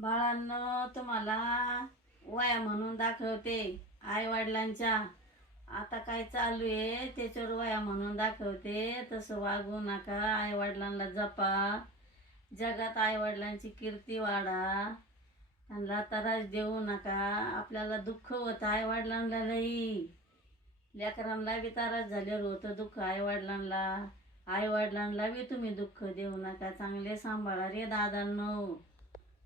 बाळांनो, तुम्हाला वया म्हणून दाखवते आई वडिलांच्या. आता काय चालू आहे त्याच्यावर वया म्हणून दाखवते. तसं वागू नका, आई वडिलांना जपा. जगात आई वडिलांची कीर्ती वाढा. त्यांना त्रास देऊ नका. आपल्याला दुःख होतं आई वडिलांना लई. लेकरांना बी त्रास झाल्यावर होतं दुःख आई वडिलांना. आई वडिलांना बी तुम्ही दुःख देऊ नका. चांगले सांभाळा रे दादांनो.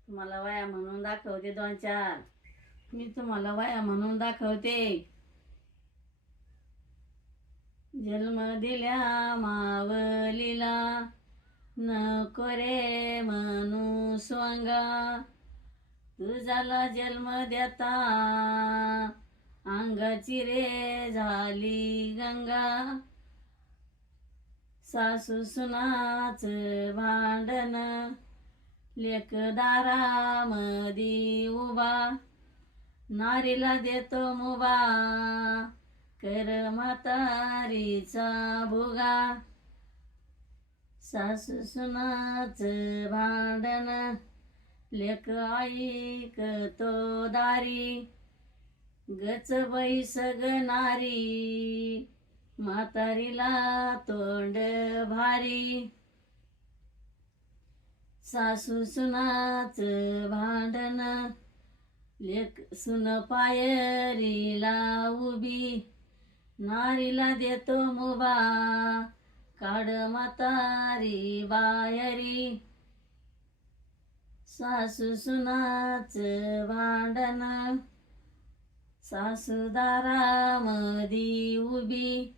तुम्हाला वया म्हणून दाखवते दोन चार. मी तुम्हाला वया म्हणून दाखवते. जन्म दिल्या मावलीला नको रे म्हणू स्वांगा. तुझ्याला जन्म देता अंगाची रे झाली गंगा. सासू सुनाच भांडण लेकदारामधी उभा. नारीला देतो मुबा कर म्हातारीचा भुगा. सासू सुनाच भांडण लेक ऐकतो दारी. गच बाई सगनारी म्हातारीला तोंड भारी. सासू सुनाच भांडण लेक सुन पायरीला उभी. नारीला देतो मुबा काढ म्हातारी बाहेरी. सासू सुनाच भांडण सासूदारामधी उभी.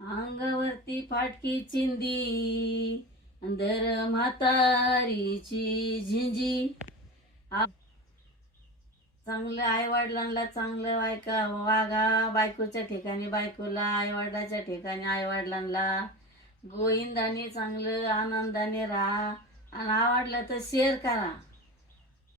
अंगावरती फाटकी चिंदी अंदर म्हातारीची झिंजी. चांगलं आई वडिलांना चांगलं वागा. बायकोच्या ठिकाणी बायकोला, आई वडिलाच्या ठिकाणी आई वडिलांना. गोविंदाने चांगलं आनंदाने राहा. आणि आवडलं तर शेअर करा.